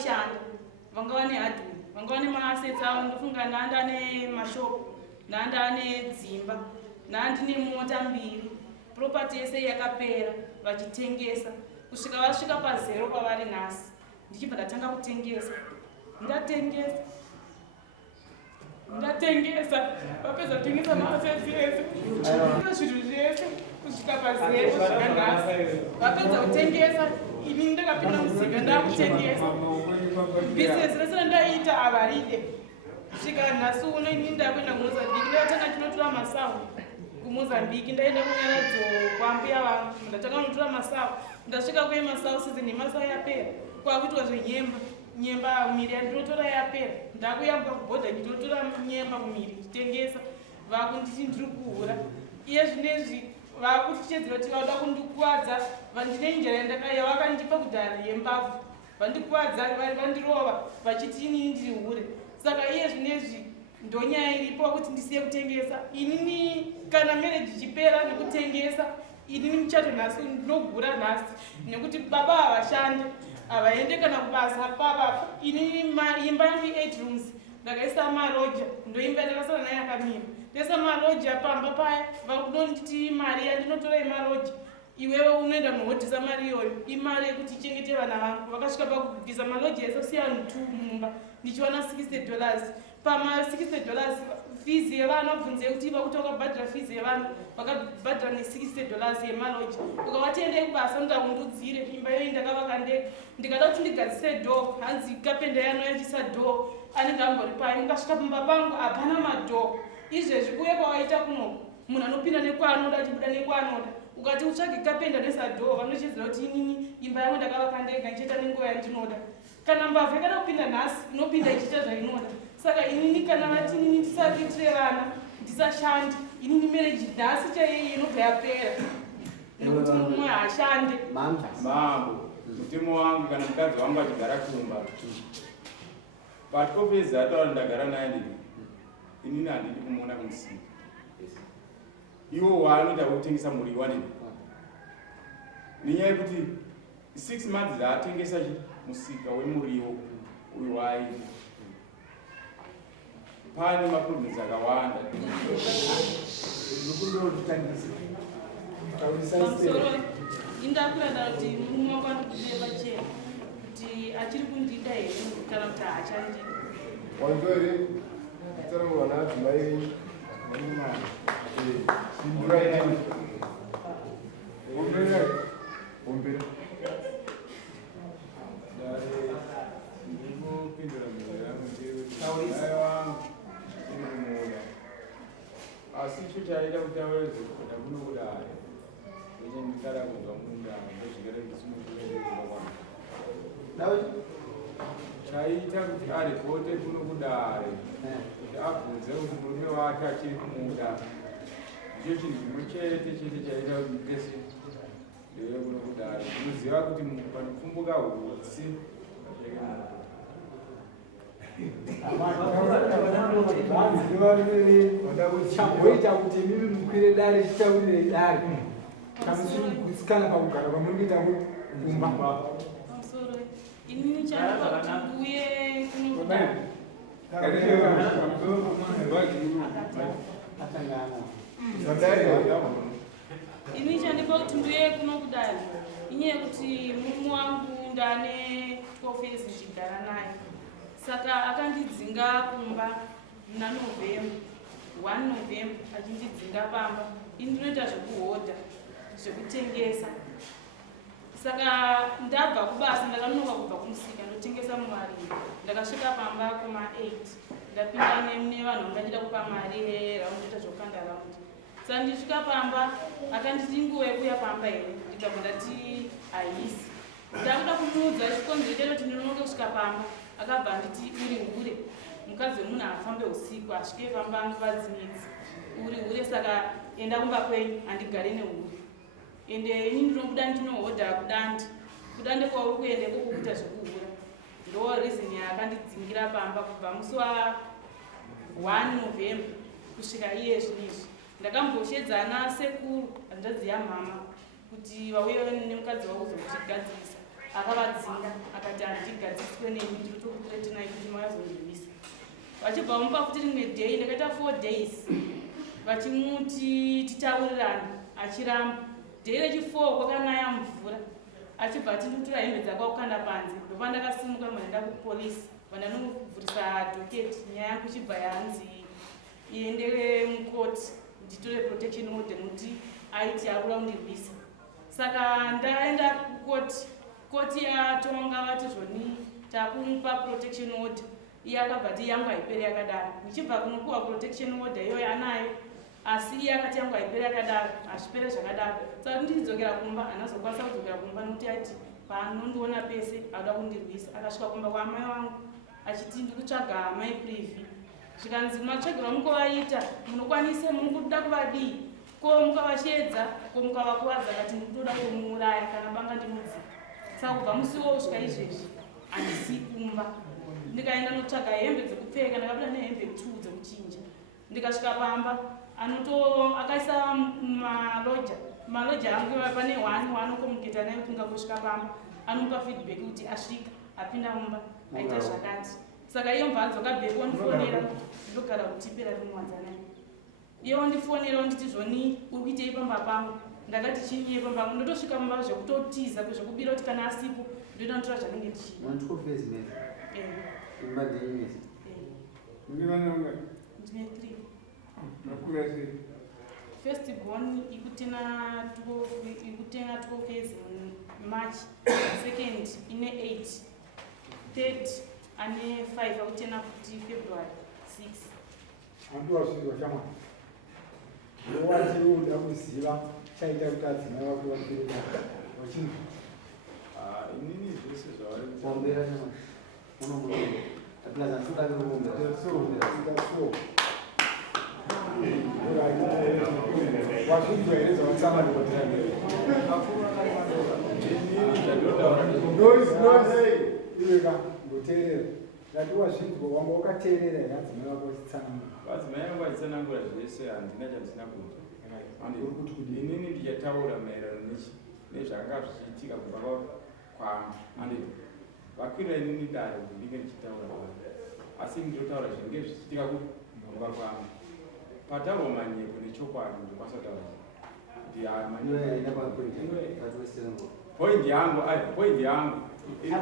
vaishanda vanga vane hardware vanga vane maasets avo ndofunga ndaandane mashopu ndaandane dzimba ndaandine mota 2 property yese yakapera vachitengesa kusvika vasvika pazero pavari nhasi ndichibva ndatanga kutengesa ndatengesa vapedza kutengesa maasets ese zvinhu zvese kusvika pazero zvakanhasi vapedza kutengesa ini ndakapinda muzika ndakutengesa bhizinesi rese randaita havaride kusvika nhasi uno ini ndakuenda kumozambiki ndatanga tinotora masawu kumozambiki ndaenda kunyaradzo kwambuya vangu ndatanga kunotora masawu ndasvika kuye masawu season yemasawu yapera kwakuitwa nyemba miri yandinotora yapera ndakuyamba kubhodha ndinotora nyemba mumiri nditengesa vakunditi ndiri kuhura iye zvinezvi vakutichedzera kuti vauda kundikuwadza vandine njira yandakaiya vakandipa kudhara yembavhu vandikuwadza vandirova vachiti inini ndiri hure saka iye zvinezvi ndonyaya iripo kuti ndisiye kutengesa inini kana mereji ichipera nekutengesa inini muchato nhasi ndinogura nhasi nekuti baba havashande havaende kana kubasa papa inini imba yangu 8 rooms ndakaisa maroja ndoimba ndakasara naye akamira ndesa maroja pamba paya vakudonditi mari yandinotora yemaroja iwewe unoenda muhodhisa mari iyoyo imari yekuti ichengete vana vangu vakasvika pakubvisa maroja esosiya 2 mumba ndichiwana $60 pama $60 fees yevana bvunze kuti vakuti vakabhadhira fees yevana vakabhadhira ne$60 yemaroja ukavatiendei kubasa ndakundudzire imba iyoyi ndakavaka ndege ndikada kuti ndigadzise dho hanzi kapenda yano yachisa dho anenge ambori pai mukasvika pamba pangu hapana madho izvezvi kuye kwawaita kuno munhu anopinda nekwaanoda achibuda nekwaanoda ukati utsvage kapenda nesadho vanochedzera kuti inini imba yangu ndakavaka ndega ndichiita nenguva yandinoda kana mbavha yakada kupinda nhasi inopinda ichiita zvainoda saka inini kana vati inini ndisakuitire vana ndisashande inini mereji nhasi chaiye inobva yapera nekuti mumwe haashande mambo mutemo wangu kana mukadzi wangu achigara kumba patopedza ataura ndagara naye ndii inini handidi kumuona kumusika iwo waanoita kutengesa muriwo nini nenyaya yekuti 6 months dzaatengesa musika wemuriwo uyu waaidi pane maproblems akawanda indakurada kuti mumwe kwandikudeva chena kuti achiri kundida here kana kuti haachandida wanzwa here kutaramurwa naadzimai bombera asi icho chaida kutaura zekuda kuno kudai iye ndikada kunzwa munda ndezvikere ndisimukueeaa kwana chaita kuti aripote kuno kudare kuti abvunze kuti murume wake achiri kumuda ndicho chinhu chimwe chete chaita kuti ndese ndeve kuno kudare ndinoziva kuti panopfumbuka hutsi chamboita kuti mimi mukwire dare chitaurire dare kamusiri kutsikana pakugara kwamuri kuita kumba inini chaiva kuti mbuye kunokudara inini chandipa kuti mbuye kunokudara inyaya yekuti murume wangu ndane 12 years ndichigara naye saka akandidzinga kumba muna November 1 November achindidzinga pamba ini ndinoita zvekuhodha zvekutengesa saka ndabva kubasa ndakanonoka kubva kumusika ndotengesa mumariri ndakasvika pamba kuma8 ndapinda nevanhu vangandida kupa mari raundi ita zvokanda raundi saka ndisvika pamba akanditi nguva yekuya pamba here ndikabva ndati haisi ndakuda kumuudza chikonzero chacho kuti ndinonoke kusvika pamba akabva nditi uri hure mukadzi wemunhu afambe usiku asvike pamba nguvadzinidzi uri hure saka enda kumba kwenyu handigari nehure ende ini ndinobuda ndinohodha kudande kwauri kuendeko kukuita zvekuhura ndo reason yakandidzingira pamba kubva musi wa 1 November kusvika iye zvinezvi ndakamboshedzana sekuru hanzvadzi yamama kuti vauye nemukadzi wavo kuzokutigadzirisa akavadzinga akati handigadziswe nemi ndiri tokuretinai kuti makazondirwisa. Vachibva vamupa futi rimwe day, ndakaita 4 days vachimuti titaurirana achiramba. Day rechi4 kwakanaya mvura, achibva tindotora hembe dzake kukanda panze. Ndopa ndakasimuka ndaenda kupolisi vandanovhurisa doketi nyaya yangu ichibva yanzi iendere mukoti nditore protection order nokuti aiti akura kundirwisa. Saka ndaenda kukoti, koti yatonga vati zvoni takumupa protection order. Iye akabva ti yangu haiperi yakadaro. Ndichibva kunopuwa protection order iyoyo anayo, asi iye akati yangu haiperi yakadaro, hazvipere zvakadaro. Saka ndichidzokera kumba hanazokwanisa kudzokera kumba nokuti ati paanondiona pese auda kundirwisa. Akasvika kumba kwaamai vangu achiti ndiri kutsvaga amai Privy. Zvikanzi matsvagira mukovaita munokwanise muri kuda kuvadii, ko mukavashedza, ko mukavakuvadza, kati ndinoda kumuuraya kana banga ndimudzika. Saka kubva musi iwowo kusvika izvezvi handisi kumba. Ndikaenda notsvaga hembe dzekupfeka, ndakabuda nehembe 2 dzekuchinja. Ndikasvika pamba akaisa maloja angu pane 1 waanokomuketa naye kunga kusvika pamba, anomupa feedback kuti asvika apinda mumba aita zvakati. Saka iyo mbanzo kabheko ndifonera ndogara kutipira rimwanzanaye. Iyo ndifonera unditi zvoni uri kuitei pamba pangu. Ndakati chinyi pamba pangu, ndotosvika mumba zvekutotiza zvekubira kuti kana asipo ndoenda notora zvanenge ndichida. Imba ndiyimisa. Ndivana unga? Ndine 3. Makura sei? First born ikutena 12 years in March, second ine 8, third ane 5 akutena kuti February 6. Handowasvizwa chama. Wati uda kuziva chaita kuti adzimai vako vapirira wachinzi. Inini zvese zvavari Kuombera chama. Unomuona. Aplaza suka kuombera. Wazvinzwa here zvavatsama dhokodheya? Iweka ngoteerera. Ndati wazvinzwa wanga wakateerera here adzimai vako vachitsanangura? vadzimai vangu vachitsanangura zvese handina chandisina kunzwa. Inini ndichataura maererano nezvakanga zvichiitika kubva kwangu. Vakwirira inini dare kuti ndinge ndichitaura kwavo, asi ndinotaura zvinenge zvichiitika kubva kwangu. Pataurwa manyepo nechokwadi ndikwanisa kutaura point yangu iri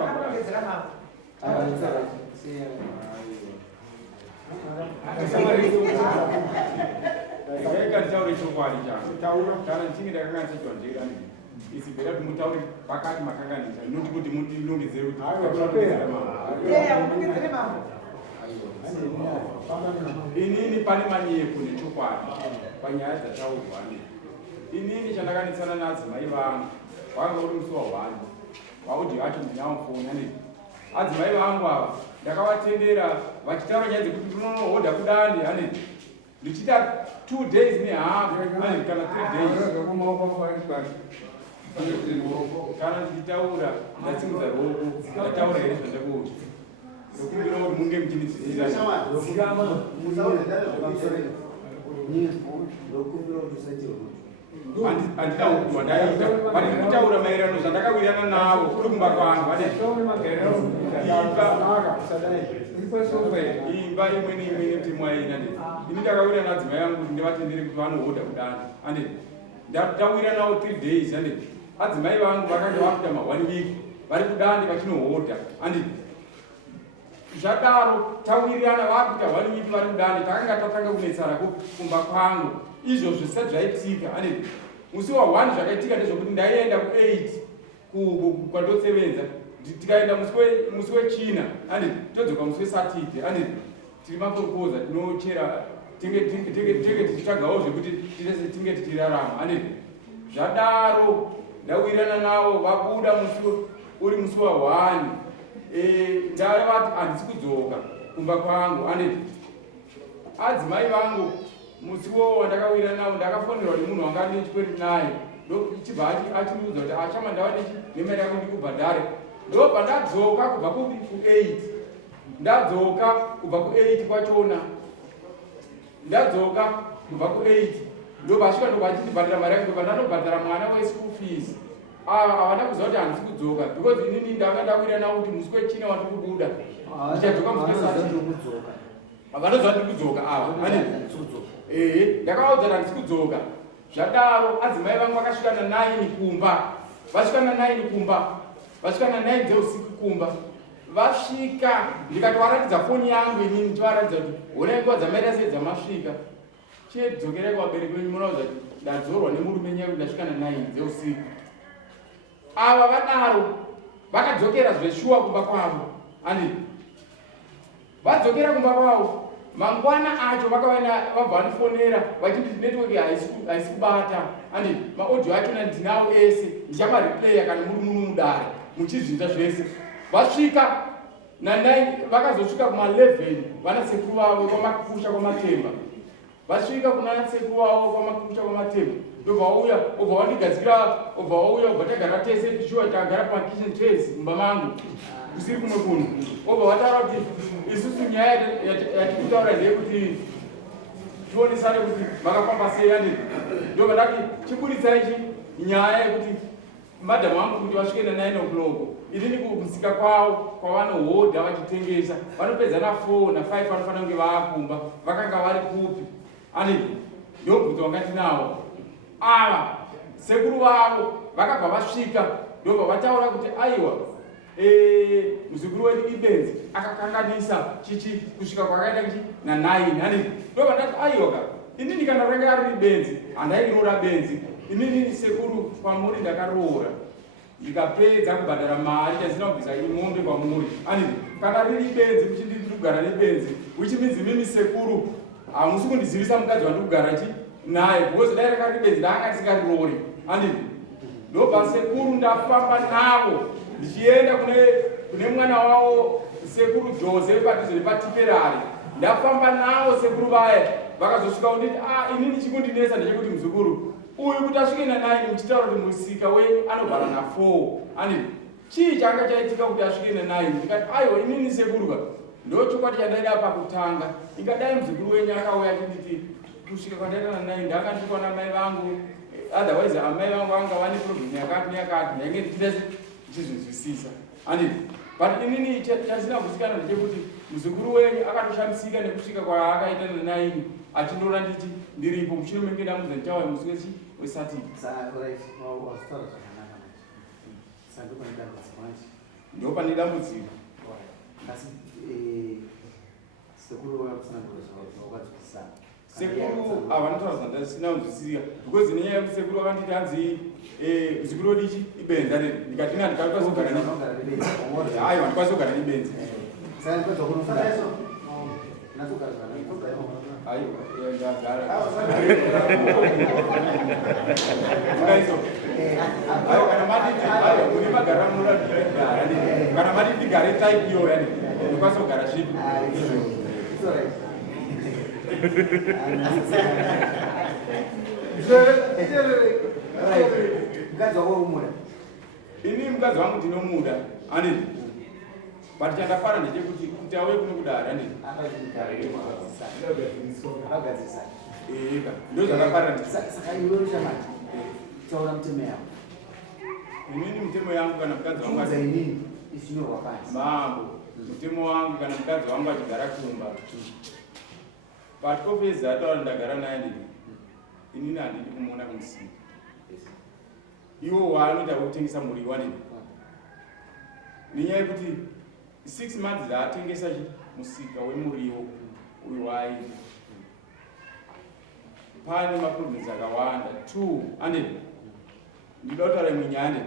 ndakaika nditaure chokwadi changu kana ndichinge ndakanga ndichidwa ndira isibhera kuti mutaure pakati makanganisa inoti kuti mundilongedzere inini pane manyepo nechokwadi panyaya dzataurwa. Inini chandakanetsana nadzimai vangu wanga uri musi wa1 waudhi acho munyamufona adzimai vangu ava ndakavatendera vachitaura nyaya dzekuti ndinonohodha kudani ndichita 2 days nehalf kana 3 days kana ndichitaura ndatsimudza ruoko ndataura here zvandakuuti ndokumbira kuti munge muchinidzidzira handina kudwa ndaita vati kutaura maererano zvandakawirirana navo kuri kumba kwangu imba imwe neimwe nekuti mwaina ini ndakawirirana nadzimai vangu kuti ndivatendere kuti vanohodha kudani ndawira navo 3 days adzimai vangu vakanga vakuita ma1 week vari kudani vachinohodha zvadaro tawirirana vakuita 1 week vari kudani takanga tatanga kunetsara kumba kwangu izvo zvisati zvaitika musi wa1 zvakaitika ndezvokuti ndaienda ku8 kwandotsevenza tikaenda musi wechina todzoka musi wesatidhe tiri maproposa tinochera tinge tichitsvagawo zvekuti tinge tichirarama zvadaro ndawirirana navo vabuda uri musi wa1 ndavati handisi kudzoka kumba kwangu adzimai vangu musi wowo wandakawira navo ndakafonerwa nemunhu wanga ndichikweri naye ndochibva achiriudza kuti achama ndava nemari yako ndikubhadhare ndobva ndadzoka kubva ku8 ndadzoka kubva ku8 kwachona ndadzoka kubva ku8 ndobva asvika ndobva achindibhadhara mari yake ndobva ndanobhadhara mwana weschool fees havana kuziva kuti handisi kudzoka because inini ndanga ndawira nawo kuti musi wechina wandiri kubuda ndichadzoka musi wesati havanoziva ndiri kudzoka ava ndakavaudza handisi kudzoka zvadaro adzimai vangu vakasvika na9 kumba vasvika na9 kumba vasvika na9 dzeusiku kumba vasvika ndikatovaratidza foni yangu inini ndichivaratidza kuti honai nguva dzamaita sei dzamasvika chedzokerai kuvabereki venyu munoudza kuti ndadzorwa nemurume nyaya kuti ndasvika na9 dzeusiku ava vadaro vakadzokera zveshuwa kumba kwavo andi vadzokera kumba kwavo mangwana acho vabva vandifonera vachiti network haisi kubata andi maaudio achona ndinawo ese ndichamareplaya kana muri muno mudare muchizvinza zvese vasvika na9 vakazosvika kuma11 vana sekuru vavo kwamakusha kwamatemba vasvika kuna sekuru vavo kwamakusha kwamatemba ndobva vauya obva vandigadzikira obva vauya obva tagara tese tichiwa tagara pamakitchen trays mumba mangu kusiri kumwe kuno obva vataura kuti isusu nyaya yatikutaura ndeyekuti tionesane kuti makafamba sei andi ndobva ndati chiburitsai nyaya yekuti madhamu vangu kuti vasvike na9 o'clock inini kumusika kwavo kwavanohodha vachitengesa vanopedza na4 na5 vanofanira kunge vaakumba vakanga vari kupi andi ndobvunza vangati navo ava sekuru vavo vakabva vasvika ndobva vataura kuti aiwa muzukuru wedu Ibenzi akakanganisa chichi kusvika kwakaita kuti na9 andi ndobva ndati aiwa inini kana ranga ari Ibenzi handairoora benzi inini sekuru kwamuri ndakaroora ndikapedza kubhadhara mari chasina kubvisa imombe kwamuri andi kana riri benzi muchindiri kugara nebenzi uchimidzi mimi sekuru hamusi kundizivisa mukadzi wandiri kugara naye because dai rakari benzi ndanga ndisingarirori andi ndobva sekuru ndafamba navo ndichienda kune mwana wavo sekuru Jose padhuze nepatiperari ndafamba navo sekuru vaya vakazosvika kunditi inini chikundinesa ndechekuti muzukuru uyu kuti asvike na9 muchitaura kuti musika wenyu anobvara na4 andi chii changa chaitika kuti asvike na9 ndikati aiwa inini sekuruka ndochokwadi chandaida pakutanga ingadai muzukuru wenyu akauya chinditi kusvika kwandaita na9 ndakandikwa namai vangu otherwise amai vangu vanga vane problem yakati neyakati ndainge ndichida ndichizvinzwisisa andi but inini chasina kuzikanwa ndechekuti muzukuru wenyu akatoshamisika nekusvika kwaakaita na9 achindora nditi ndiripo mushure menge ndamudza nditaura musi wesatini ndo pane dambudziko sekuru havanotaura zandasina kunzwisisika because nenyaya yekuti sekuru vakanditi hanzi muzukuru wedichi Ibenzi andi ndikati ina ndikakwanisa kugara aiwa ndikwanisa kugara nebenzi kana mati ndigare type iyo yani ndikwanisa kugara zvipi ini mukadzi wangu ndinomuda andi but chandafara ndechekuti kuti auye kuno kudara andi ndo zvakafara inini mutemo yangu kana mukadzi wangu mambo mutemo wangu kana mukadzi wangu achigara kumba but obviously ataura ndagara naye ndini inini handidi kumuona kumusika iwo waanoita kutengesa muriwo ndini nenyaya yekuti 6 months dzaatengesa musika wemuriwo uyu waaidi pane maproblems akawanda 2 ande ndida kutaura imwe nyaya ande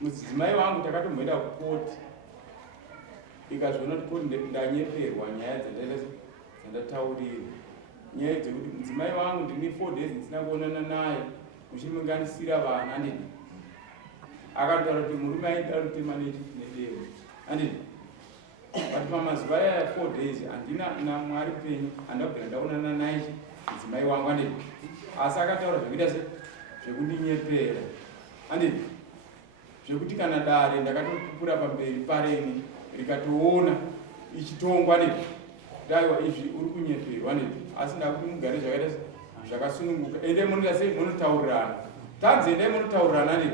mudzimai wangu takatomboenda kukoti ikazviona kuti koti ndanyeperwa nyaya dzandataurira nyaya dzekuti mudzimai wangu ndine 4 days ndisina kuonana naye muchimunganisira vana ande akataura kuti murume aida rutema nedemo ande but pamazuva aya 4 days handina namwari penyu handabvira ndaonana naye mudzimai wangu ande asi akataura zvekuita zvekundinyeperera ande zvekuti kana dare ndakatopupura pamberi pareni rikatoona ichitongwa ande daiwa izvi uri kunyeperwa ande asi ndakuti mugare zvakaita zvakasununguka ende munoita sei munotaurirana tanzi endai munotaurirana ande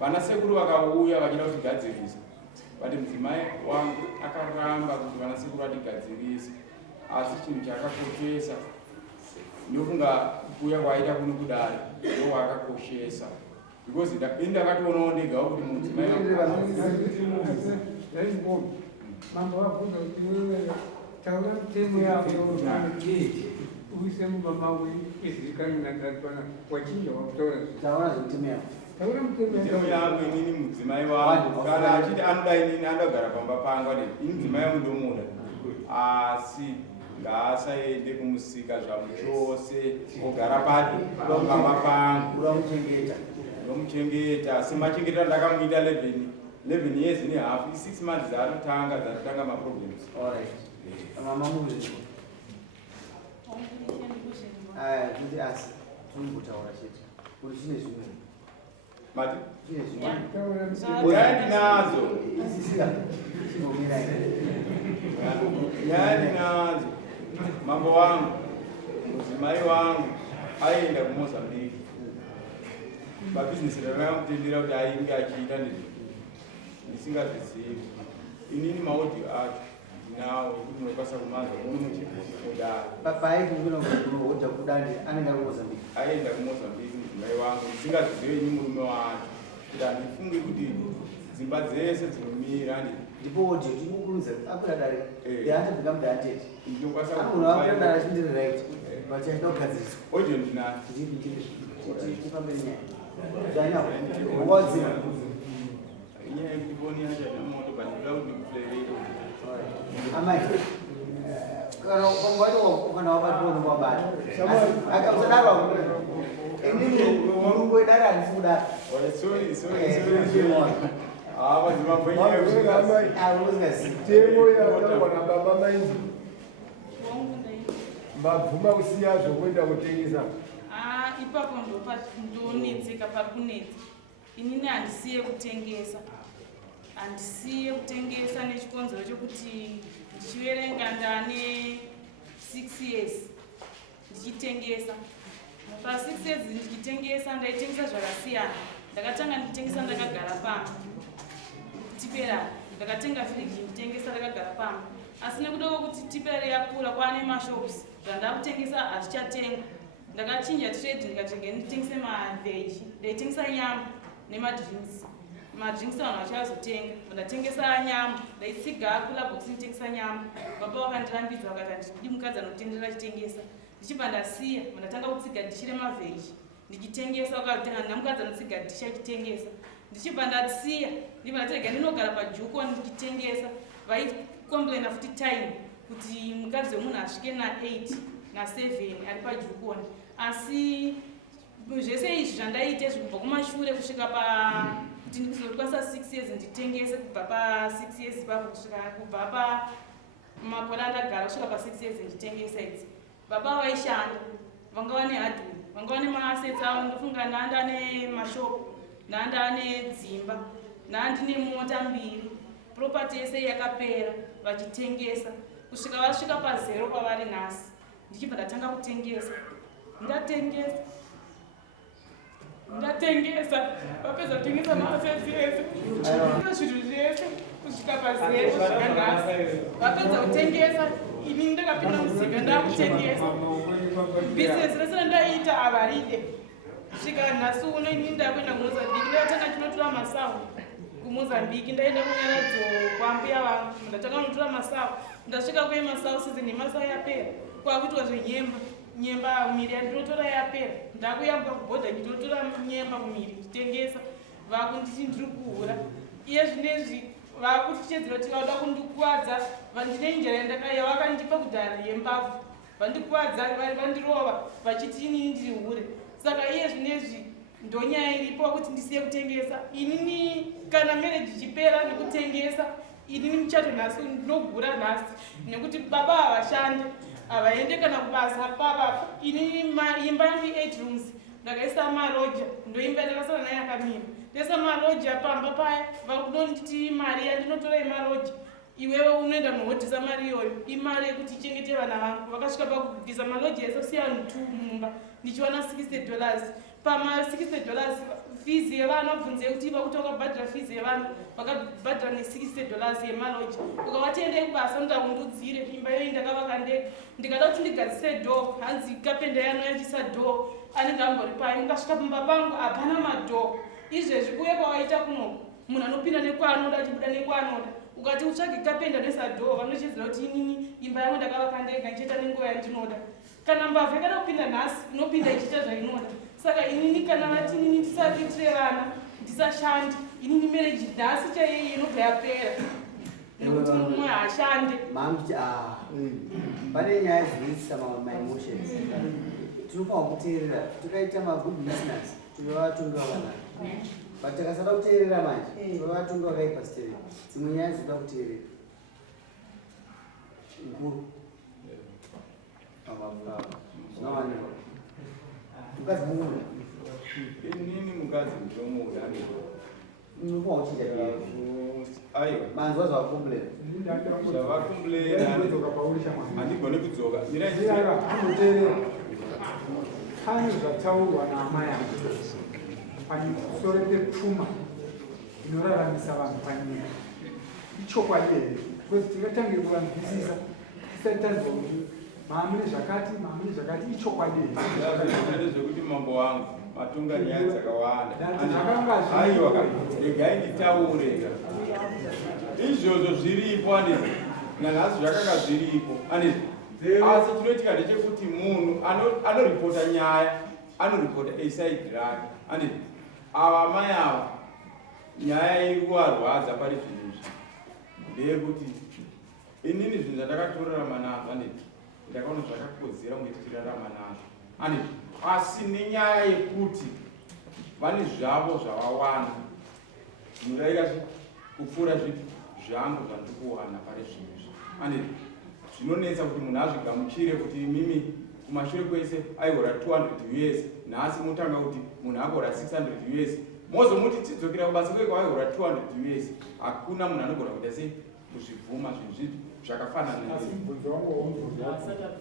vanasekuru vakauya vachida kutigadzirisa vati mudzimai wangu akaramba kuti vanasekuru vatigadzirise, asi chinhu chakakoshesa ndofunga kuuya kwaita kuno kudare ndokwakakoshesa because indakatoonawo ndegawo kuti mudzimai mambo wabvunza kuti wewe taura mitemo yavo uise mumama weizikani nakatwana wachinja wakutaura taura zvemutemo yavo taura mitemo yangu inini mudzimai wangu kana achiti anoda inini andogara pamba pangu ati ini mudzimai wangu ndomuda, asi ngaasaende kumusika zvamu chose ogara pati pamba pangu ndomuchengeta semachengetero ndakamuita 11 years and a half, 6 months dzatotanga maproblems. mama muzi kuti asi tinombotaura chete kuti chine zvimwe mati chine zvimwe nyaya ndinadzo chinomira nyaya ndinadzo. Mambo wangu mudzimai wangu aenda kuMozambique mabhizinesi rakamutendera kuti ainge achiita ndisingazvizivi. Inini maudhi acho ndinawo ndinokwanisa kumaza muchimuda paaikungunoodha kudani anenge ari kuMozambique aenda kuMozambique mudzimai wangu ndisingazvizive ini murume wacho kuti handifungi kuti dzimba dzese dzinomira ndipo odhi tikukurudza akwira dare yaatobvika mudaatete ndinokwanisa amunhu akwira dare achindiri right but achida kugadziriswa odhi ndinacho tifambe nyaya zvanyawo wadzima inyaya yekuti boni yacho nemoto but ndinoda kuti ndikufurerere amai kana wabatwa unomwabata akamusadaro inini murungu wedare handisi kudaro mitemo yatangwa nababa mainzi mabvuma usiya zvokuenda kutengesa ipapo ndonetseka pari kunetsa. Inini handisiye kutengesa nechikonzero chokuti ndichiverenga ndane 6 years ndichitengesa. Pa6 years ndichitengesa ndaitengesa zvakasiyana. Ndakatanga ndichitengesa ndakagara pamba tipera, ndakatenga firiji nditengesa ndakagara pamba, asi nekuda kwekuti tipera yakura kwaane mashops zvandakutengesa hazvichatenga. Ndakachinja trade ndikatenge nditengese maveji, ndaitengesa nyama nemadrinks. Madrinks vanhu vachazotenga, ndatengesa nyama, ndaitsiga kulabhoksi nditengesa nyama. Baba vakandirambidza vakati handidi mukadzi anotendera achitengesa. Ndichibva ndasiya, ndatanga kutsiga dhishi remaveji ndichitengesa, vakati handina mukadzi anotsiga dhishi achitengesa. Ndichibva ndasiya, ndibva ndatirega ndinogara pajuko ndichitengesa. Vaikomplaina futi time kuti mukadzi wemunhu asvike na8 na7 ari pajukoni, asi zvese izvi zvandaite zvibva kumashure kusvika kuti ndizokwanisa 6 years nditengese, kubva pa6 years ipapo kusvika kubva pamakore andagara kusvika pa6 years nditengesa idzi. Baba vaishanda, vanga vane hardware, vanga vane maassets avo. Ndofunga ndandane mashopu, ndandane dzimba, ndandine mota 2, property yese yakapera vachitengesa kusvika vasvika pa0 pavari nhasi. Ndichibva ndatanga kutengesa, ndatengesa vapedza kutengesa maassets ese zvinhu zvese kusvika pa0 kusvika nhasi. Vapedza kutengesa ini ndakapinda musika ndakutengesa. Business rese randaiita havaride kusvika nhasi uno. Ini ndakuenda kuMozambique, ndatanga ndinotora masawu kuMozambique, ndaenda kunyaradzo kwambuya vangu, ndatanga kunotora masawu. Ndasvika kuye masawu season yemasawu yapera, kwakuitwa nyemba mumiri yandinotora yapera. Ndakuyamba kubhodha ndinotora nyemba mumiri nditengesa. Vakunditi ndiri kuhura iye zvinezvi vakutichedzera kuti vauda kundikuwadza. Vandine njira yandakaiya vakandipa kudhara yembavhu, vandikuwadza vandirova vachiti inini ndiri hure. Saka iye zvinezvi ndonyaya iripo kuti ndisiye kutengesa. Inini kana marriage ichipera nekutengesa, inini muchato nhasi ndinogura nhasi nekuti baba havashande, havaende kana kubasa papa. Inini imba yangu 8 rooms ndakaisa maroja, ndoimba ndakasara naye akamira. Ndaisa maroja pamba paya, vakudoniti mari yandinotora yemaroja iwewe unoenda nohodhisa mari iyoyo, imari yekuti ichengete vana vangu. Vakasvika pakubvisa maroja ese kusiya vanhu 2 mumba, ndichiwana $60. pama $60 fees yevana wabvunze kuti vakuti wakabhadhira fees yevana vakabhadhira $60 yemaloji ukavatiendei kubasa undakundudzire imba yoyi ndakavaka ndega ndikada kuti ndigadzise dho hanzi kapenda yano yachisa dho anenge ambori pai mukasvika pamba pangu hapana madho izvezvi kuye kwawaita kuno munhu anopinda nekwaanoda achibuda nekwaanoda ukati utsvage kapenda nesadho vanochizira kuti inini imba yangu ndakavaka ndega ndichiita nenguva yandinoda kana mbavha yakada kupinda nhasi inopinda ichiita zvainoda saka inini kana vati inini ndisaitire vana ndisashande inini mereji nhasi chaiyeyi inobva yapera nekuti mumwe haashande mamti pane nyaya dzinoitisa maemotions tinofanwa kuteerera tikaita magood business tinovatonga vanaka but takasada kuteerera manje tinovatonga vakaipa siterera dzimwe nyaya dzinoda kuteerera ukuru zvinowanikwa mukadzi mukuda inini mukadzi ndinomuda unofanwa kuchiita aiwa manzwa zvavakomplera zvavakomplera handigoni kudzoka anoteerera pane zvataurwa naamai angu pamusoro pepfuma inoraramisa vanhu panyika ichokwadi here because tingatange kuvanzwisisa tisati taziva kuti maamune zvakati ichokwadi here zvekuti mambo wangu matonga nyaya dzakawanda aiwa regai nditaure izvozvo zviripo andizvo nanhasi zvakanga zviripo andizvo asi chinoitika ndechekuti munhu anoripota nyaya anoripota esaidi rake andizvo ava mai ava nyaya iri kuvarwadza pari zvinhu ndeyekuti inini zvinhu zvandakatorarama nazvo andizvo ndakaona zvakakodzera kunge tichirarama nazvo andizvo asi nenyaya yekuti vane zvavo zvavawana zvinodarika kupfuura zvangu zvandiri kuwana pari zvinhu andizvo zvinonetsa kuti munhu azvigamuchire kuti mimi kumashure kwese aihora $200 nhasi mutanga kuti munhu agora $600 mozomuti tidzokera kubasa kweke waihora $200 hakuna munhu anogona kuita sei kuzvibvuma zvinhu zvakafanana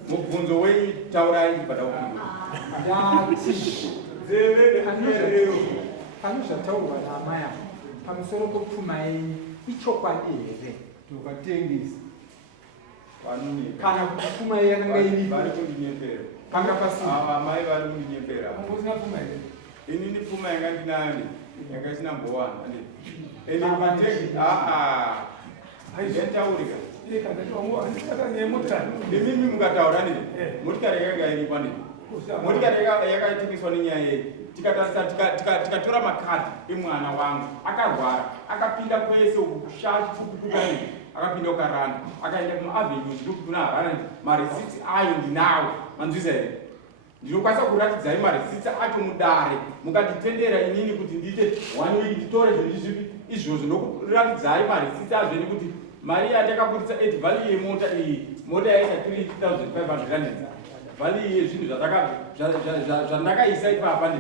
mubvunzo wenyu taurai ndibada pane zvataurwa naamai avo pamusoro pepfuma yenyu ichokwadi here tukatengesa kana kuti pfuma yakanga iripo vari kundinyepera panga pasina mai vari kundinyepera usina pfuma here inini pfuma yanga ndinayo yanga isina mbowana ndetaurika imimi mukataura motikari yakanga iripo motikari yakaitengeswa nenyaya yeyi tikatora makadhi emwana wangu akarwara akapinda kwese ukushakukukukai akapinda ukaranda akaenda kumaavhenue zviduku kuna Harare maresiti ayo ndinawo manzwisa here ndinokwanisa kuratidzai maresiti acho mudare mukatitendera inini kuti ndiite 1 week nditore zvinhu zvipi izvozvo nokuratidzai maresiti azvo nekuti mari yandakabudisa value yemota iyi mota yaita 3,500 value yezvinhu zvandakaisa ipapa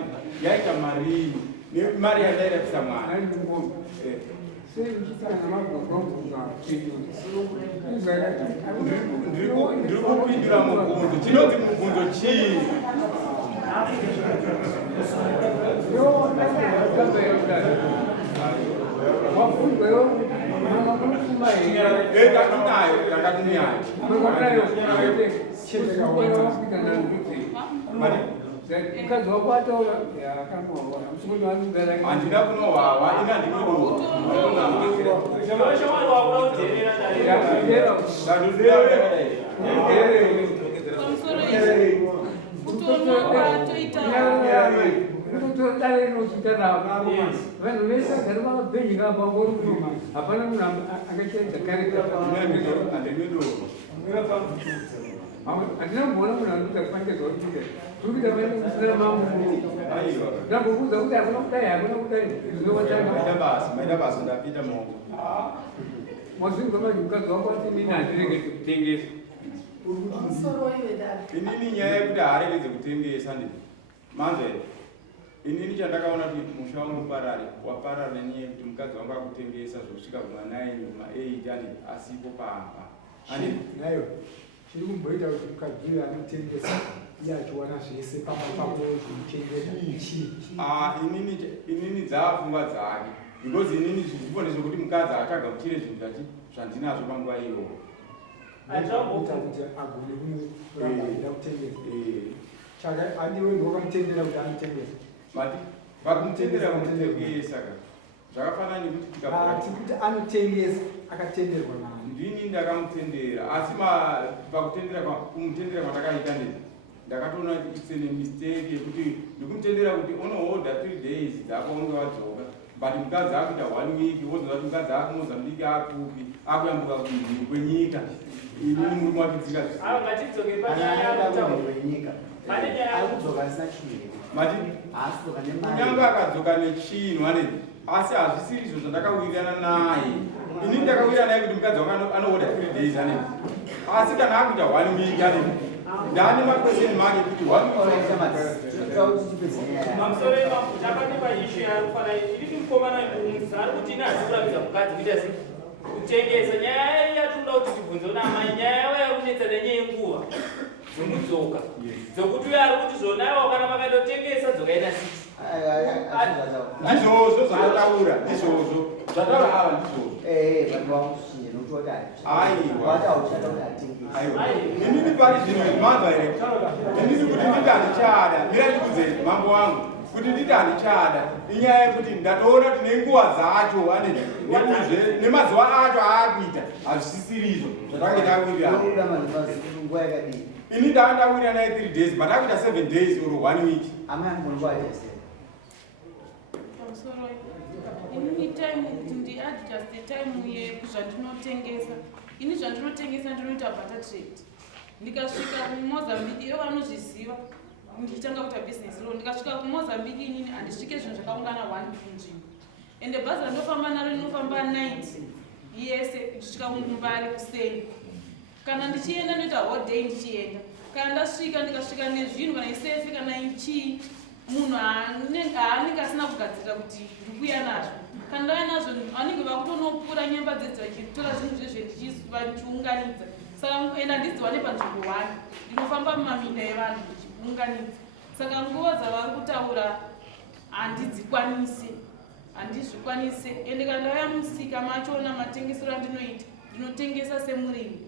yaita marini nemari yandairapisa mwana ndiri kupindura mubvunzo chinonzi mubvunzo chii takinayo rakatinayo handina kunohwawa ina vanhu vese gari vamabhenjika pangori kuno hapana munhu angachaedza kare handina kuona munhu anoita kufanirwa kuita kurikuita vaisira mambo ndambokuudza kuti hakuna kudai hakuna kudai maida basa ndapinda maoko mazvinzwa manje mukadzi wako ati mini handirege kutengesa inini nyaya yekuti haaregedze kutengesa ndii manzwa inini chandakaona kuti musha wangu waparara nenyaya yekuti mukadzi wangu akutengesa zvosvika kuma9 ma8 ani asipo pamba ani nayo chiri kumboita kuti mukadzi anotengesa yachiwana zvese pamapapo zvinochengeta inini dzaapfungwa dzake because inini zvizivo ndezvekuti mukadzi achagamuchire zvinhu zvandinazvo panguva iyo achaita kuti agone kunorabaida kutengesa chaka adiwe ndokamutendera kuti anotengesa mati vakumutendera kutengesa zvakafanana nekuti tikati kuti anotengesa akatenderwa nani ndini ndakamutendera asi kumutendera kwandakaita ndezi ndakatoona kuti it's a mistake yekuti ndikumutendera kuti unoholda 3 days dzako unge wadzoka but mukadzi akuita 1 week wozoda kuti mukadzi ako Mozambique akupi akuyambuka kumhiri kwenyika inini muri mwakidzika kunyange akadzoka nechinhu anezi asi hazvisiri izvo zvandakawirirana naye inini ndakawirirana naye kuti mukadzi wake anohoda 3 days anezi asi kana akuita 1 week anezi ndane makwesheni make kuti mamusoro chakatipa ishu yakufanira iri mukomana mumuzi ari kuti ine hasi kuratidza mukadzi kuita sei kutengesa nyaya yatinoda kuti tibvunze unamai nyaya yavo yakunetsa nenyaya yenguva dzomudzoka dzokuti uyo ari kuti zvonaiwo kana vakatotengesa dzokaita ndizvozvo zvataura ndizvozvo zvataura ava ndizvozvo inini pari zvinhu zvimanzwa here inini kuti nditi handichada ndirandikudze mambo wangu kuti nditi handichada inyaya yekuti ndatoona kuti nenguva dzacho ane nemazuva acho aakuita hazvisisiri izvo zvatange tawirirana ini ndava ndawirira naye 3 days but akuita 7 days or 1 week inini time kuti ndiadjuste time yekuzvandinotengesa ini zvandinotengesa ndinoita barter trade ndikasvika kuMozambique ivo vanozviziva ndichitanga kuita business lo ndikasvika kuMozambique inini handisvike zvinhu zvakaungana 1 kunzvimbo ende bhazi randofamba naro rinofamba night yese kusvika kuMumbare kuseni kana ndichienda ndoita whole day ndichienda kana ndasvika ndikasvika nezvinhu kana isefi kana ichii munhu haanenge asina kugadzirira kuti ndikuya nazvo kana ndauya nazvo vanenge vakutonopfuura nyemba dzedzi vachitora zvinhu zvezvevachiunganidza saka enda ndidziwa nepanzvimbo 1 ndinofamba mumaminda evanhu ndichiunganidza saka nguva dzavari kutaura handizvikwanise ende kana ndauya musika machona matengesero andinoita ndinotengesa semurimi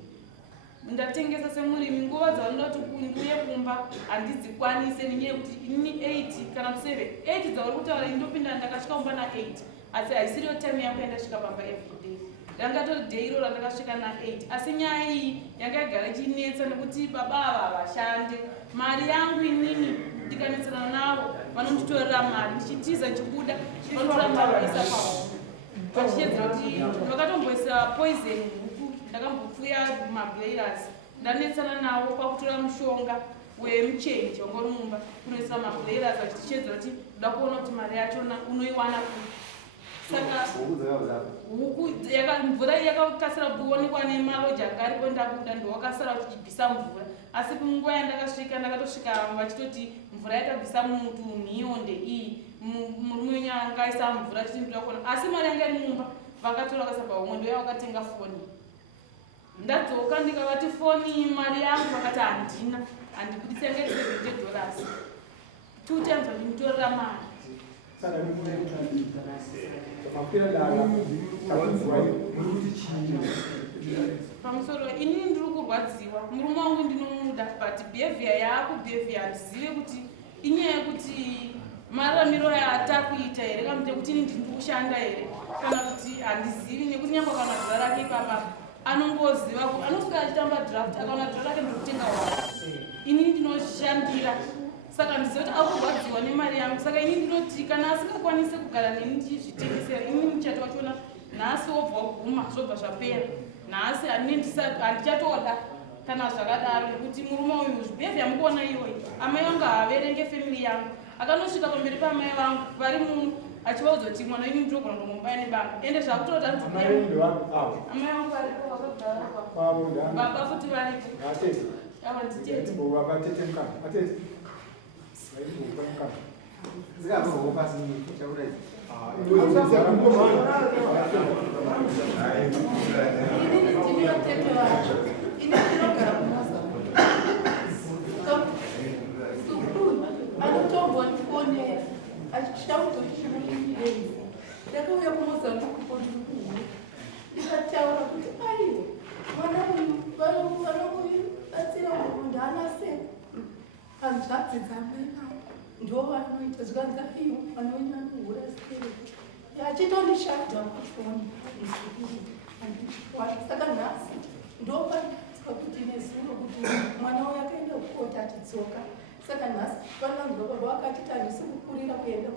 ndatengesa semurimi nguva dzavanoda kuti ndiuye kumba handidzikwanise nenyaya yekuti ini 8 kana 7 dzavari kutaura indopinda ndakasvika kumba na 8 asi haisiriyo time yangu yandasvika pamba everyday rangatori day iro randakasvika na8 asi nyaya iyi yanga yagara ichinetsa nekuti baba ava havashande mari yangu inini ndikanetsana navo vanonditorera mari ndichitiza ndichibuda vanotora mari vaisa pahomwe vachiedzera kuti vakatomboisa poison huku ndakambopfuya mablayers ndanetsana navo kwakutora mushonga wemuchenji wanga uri mumba kunoisa mablayers vachitichedzera kuti uda kuona kuti mari yachona unoiwana kuti saka huku mvura yakakasira kuonekwa nemaloji anga aripo ndabuda ndowakasara kuchibvisa mvura asi kunguva yandakasvika ndakatosvika vachitoti mvura yakabvisa mutu mhionde iyi murume wenyu angaisa mvura chiti ndoda kuona asi mari yanga iri mumba vakatora vakaisa pahomwe ndoya vakatenga foni ndadzoka ndikavati foni mari yangu vakati handina handibudisa yanga iri $70 2 times vandimutorera mari pamusoro inini ndiri kurwadziwa murume wangu ndinomuda but behavior yaakubhehavia handizive kuti inyaya yekuti mararamiro yaatakuita here kana kuti kuti ini ndiri kushanda here kana kuti handizivi nekuti nyangwa kana dhira rake ipapa anongoziva anosvika achitamba draft akaona dhira rake ndikutenga wavo inini ndinoshandira saka ndiziva kuti akurwadziwa nemari yangu saka ini ndinoti kana asingakwanisi kugara neni ndichizvitengesera ini ndichati wachona nhasi wobva waguma zvobva zvapera nhasi handichatoda kana zvakadaro nekuti murume uyu behavia mukuona iyoyi amai vangu haaverenge family yangu akanosvika pamberi paamai vangu vari muno achivaudzwa kuti mwana ini ndinogona ndomubaya nebanga ende zvakutota amai vangu varipo vakagara baba futi varipo ava nditete ini ndinogara kuMozambique ndakauya kuMozambique kundikuwe ndikataura kuti aiwe mwana uyu vanomubatsira munhu anaseka hanzvadzi dzamai navo ndo vanoita zvikanzi aiwa mwana wenyu anohura sikereke achitondishadha kwachona saka nhasi ndopanditswa kuti nezuro kuti mwana uyu akaenda kukota achidzoka saka nhasi vananzi vababa vakati handisi kukurira kuenda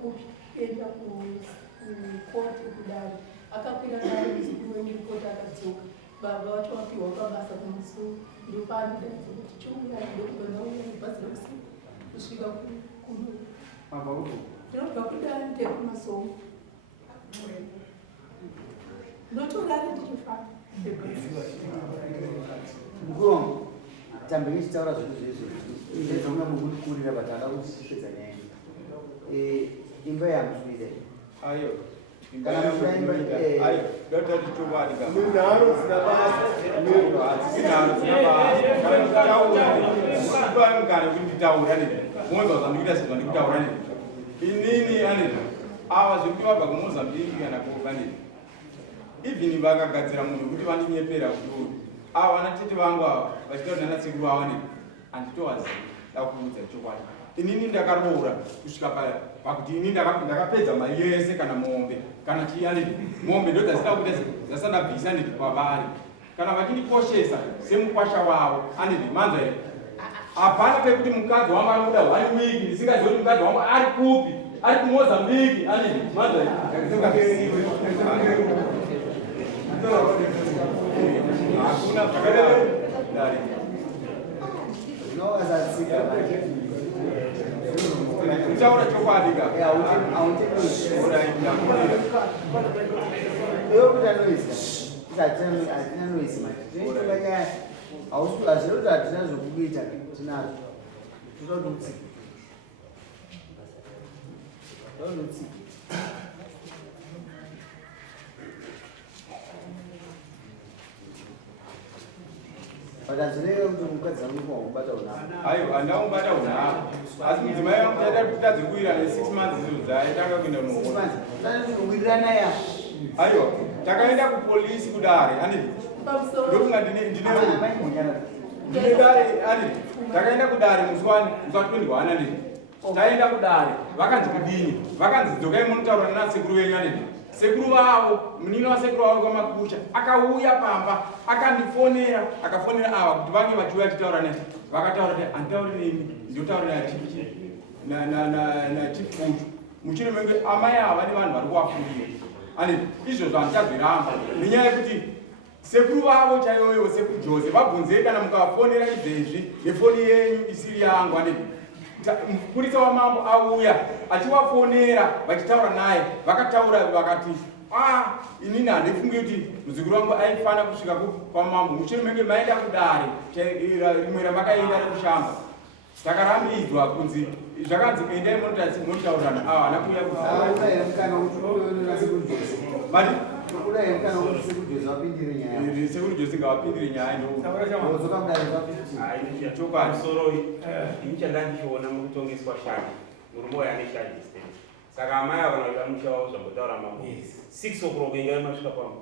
kukoti kudaro akakwira dare muzukuru wenyu kukoti akadzoka baba vacho vapiwa pabasa kumusoro ndopaanodaidza kuti chiuya ndokubva uya nebhazi reusiku kusvika ndinobva kudande kumasongo ndotorari ndichifana mukuru wangu tambe ngichitaura zvinhu zvezvo ndezvamuya mukundikurira but hada kuti tipedza nyaya imba yamusvire ayo kana ayo dota tichobadika Munharo dzina basa. hadzisinaro dzinabaaa kana kuti nditaura nini mumwe zvandikuita sezva ndikutaura nini inini anini ava zvekuti vabva kuMozambique kana kuoka nini even vakagadzira munhu kuti vandinyepera kuduri ava vanatete vangu ava vachitaura nanasekuru vavo nini handitovazivi dakuudza chokwadi inini ndakaroora kusvika pakuti ini ndakapedza mari yese kana mombe kana chiyanini mombe ndo dzasida kuita dzasandabvisa nini kwavari kana vachindikoshesa semukwasha wavo anini manzwa here hapana pekuti mukadzi wangu anobuda 1 week ndisingazivi kuti mukadzi wangu ari kupi ari kuMozambique anini manzwa here hakuna zvakadaro zvinovasatsika kutaura chokwadi ka iwe kuti anoisa hatina noisi maitoitonga nyaya hazviro kuti hatina zvokuita tinazvo totodutsika but hazvireve kuti mukadzi vangu wamubata unavo aiwa handamubata unavo asi mudzimai vangu taita kutadze kuwira ne6 months izvo dzaitanga kuenda noona wirirana ya aiwa takaenda kupolisi kudare anini ndofunga ndine dare anini takaenda kudare musi wa 21 anini taenda kudare vakanzi kudini vakanzi dzokai munotaura nanasekuru venyu anini sekuru vavo munino wasekuru vavo kwamakusha akauya pamba akandifonera akafonera ava kuti vange vachiuya achitaura ne vakataura kuti handitauri nemi ndotaurira nachifutu muchino menge amai ava nevanhu vari kuvafurira ani izvozvo handichazviramba nenyaya yekuti sekuru vavo chaivoivo sekuru Jose vabvunzei kana mukavafonera izvezvi nefoni yenyu isiri yangu ani mupurisa wamambo auya achivafonera vachitaura naye vakataura vakati inini handifungi kuti muzukuru wangu aifana kusvika kwamambo muchino menge maenda kudare rimwe ramakaenda rekushamba takarambidzwa kunzi zvakanzi endai monotaurirana ava hana kuuya mari sekuru Jose ngavapindire nyaya chokwadi inchandandichiona mukutongeswa shanje murume wayo ane shanje saka amai ava vanoda musha wavo zvambotaura mambo 6 o'clock ingai masvika pamwe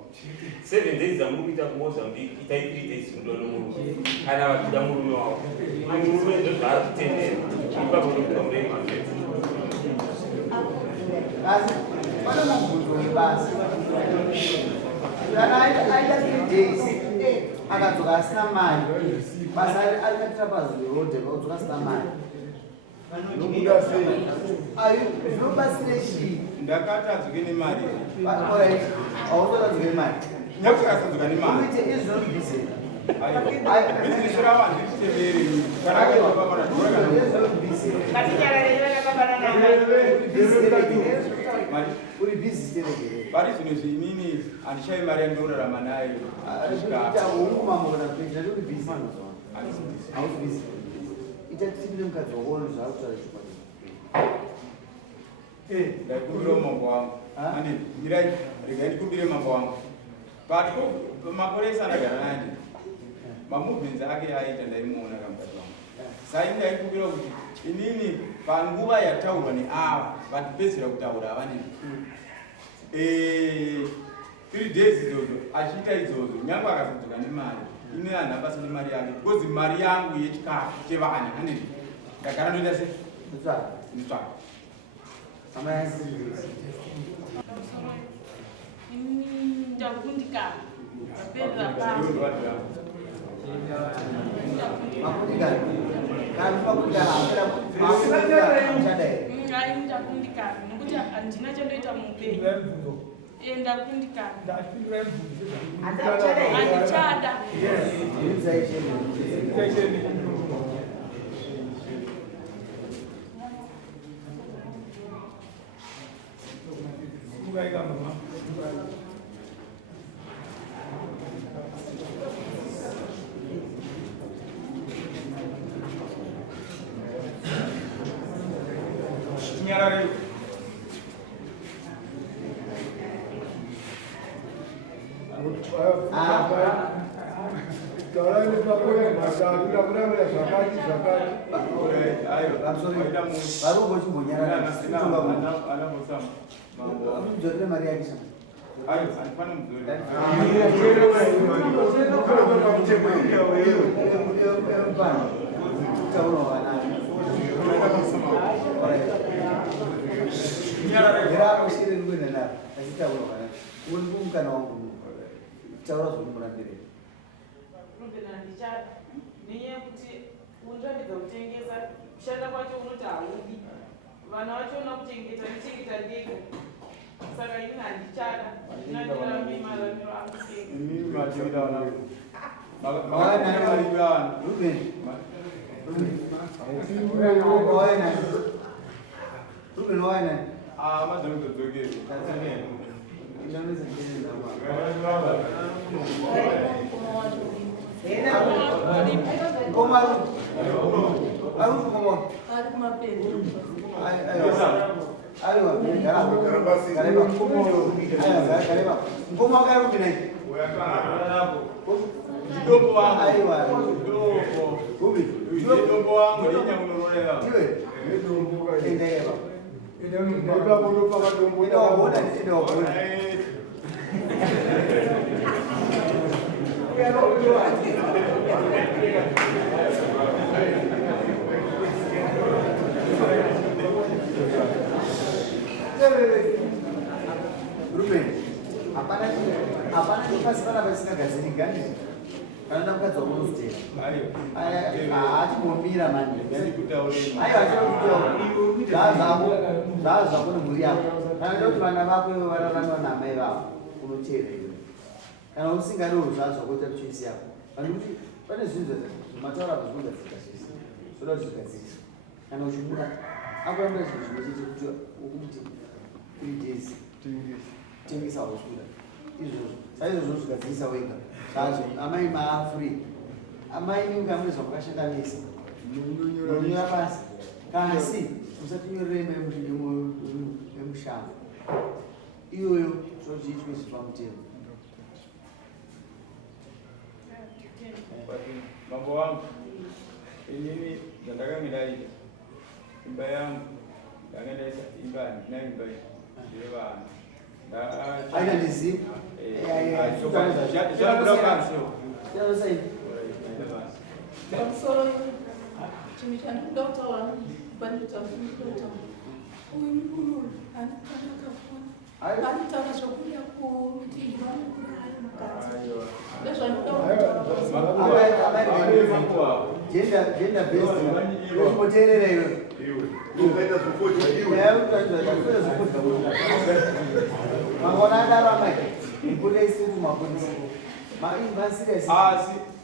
7 days dzamuri kuita kuMozambique itai 3 days kudo nomurume kana vachida murume wavo murume ndo zvaari kutendera ipapo ndokutomurei mafedzi asi pane mabvunzo webasa aita 3 days akadzoka asina mari basa akatira pazirodhe akadzoka asina mari Nobuda sei. Zvinobatsire chii? Ndakati adzoke nemari. Alright. Hautoadzoke nemari. Nyakuti asadzoka nemari. Uite izvonobvise. Bizinesi ravo handiteveri. Kana akaita baba Izvonobvise. Uri busy terekere. Pari zvino zvinini handishai mari yandorarama nayo. Ita umumamo kana kuita uri busy mazuva. Hausi busy. Itatipinde mukadzi wakono zvakutaura chokwadi. Ndaikumbira mambo wangu. Andi irai regai ndikumbire mambo wangu. Patiko makore sandagara naye. Mamovements ake aita ndaimuona kamukadzi wangu. Sai ndaikumbira kuti inini panguva yataurwa neava vatipedzera kutaura avanini. 3 days idzodzo achiita idzodzo nyangwe akazodzoka nemari ine anhu abasa nemari yake because mari yangu yechikafu chevana hanei ndagara ndoita se nditsvaka ndakundikana ndakundikana nokuti handina chandoita muupenyu ndakundikana handichada nyarare ndichada nenyaya yekuti undiratidza kutengesa kushanda kwacho unoti haudi vana vachiona kuchengeta ndichengeta ndega saka ini handichada ndinandirambe maramiro angu Apana kupasana vasingagadziri gani kana mukadzi wamunozitera achimomira mani zvazvako nemhuri yako kana kuti vana vako vararamiwa naamai vavo unoteera iwe kana usingadewo zvazvako ita choisi yako vanekuti pane zvinhu zvamataura zvinogadziriswa zvoda kuzvigadzirisa kana uchimura akurambira zvinhu zvimwe chete kuti ukumuti 3 days tengesa ushuda izvozvo saizvozvo zvigadzirisa wega zvazo amai maafree amai mungamuzva mukashanda vese munonyora basa kasi musatinyorere emushango iyoyo zvoziitwe zvipamutemo mambo wangu inini zvandakamiraita imba yangu ndangandaisa imba handina imba yevana aina ndizivi pamusoro chinhu chandikuda kutaura panditaura uyu munhu anakafona anotaura zvokuda kuti vanokuraya mukadzi ndezvanoda gender based unoteerera iwe mangona adarama ikuda isitu mapolisi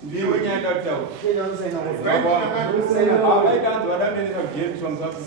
ndiwe nyanda kutaura aikanzi vadamenesa kujemiswa musaku